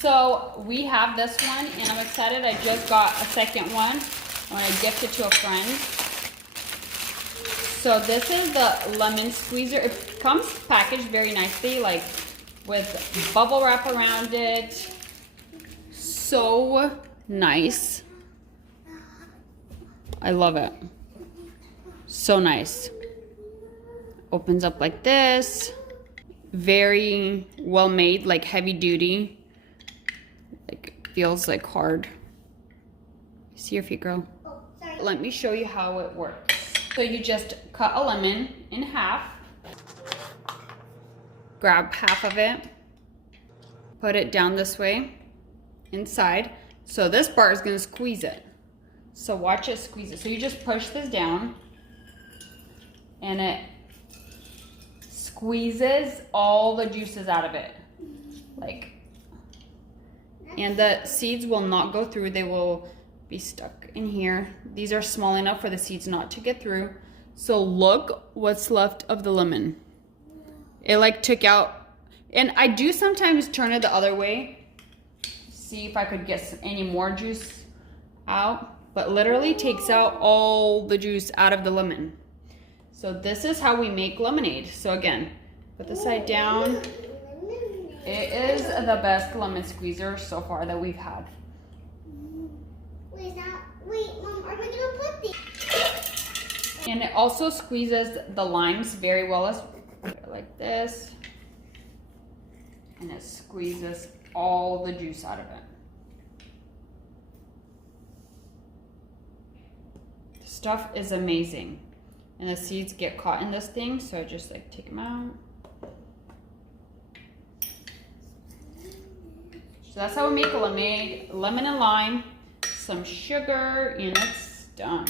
So we have this one, and I'm excited. I just got a second one. I want to gift it to a friend. So this is the lemon squeezer. It comes packaged very nicely, like with bubble wrap around it. So nice. I love it. So nice. Opens up like this. Very well made, like heavy duty. Like feels like hard. See your feet, girl. Oh, sorry. Let me show you how it works. So you just cut a lemon in half. Grab half of it. Put it down this way, inside. So this part is gonna squeeze it. So watch it squeeze it. So you just push this down and it squeezes all the juices out of it. Like, and the seeds will not go through. They will be stuck in here. These are small enough for the seeds not to get through. So look what's left of the lemon. It like took out, and I do sometimes turn it the other way. See if I could get any more juice out, but literally takes out all the juice out of the lemon. So this is how we make lemonade. So again, put the side down. It is the best lemon squeezer so far that we've had. Wait, Mom, are we gonna put these? And it also squeezes the limes very well, as like this. And it squeezes all the juice out of it. The stuff is amazing. And the seeds get caught in this thing, so I just like take them out. So that's how we make a lemonade. Lemon and lime, some sugar, and it's done.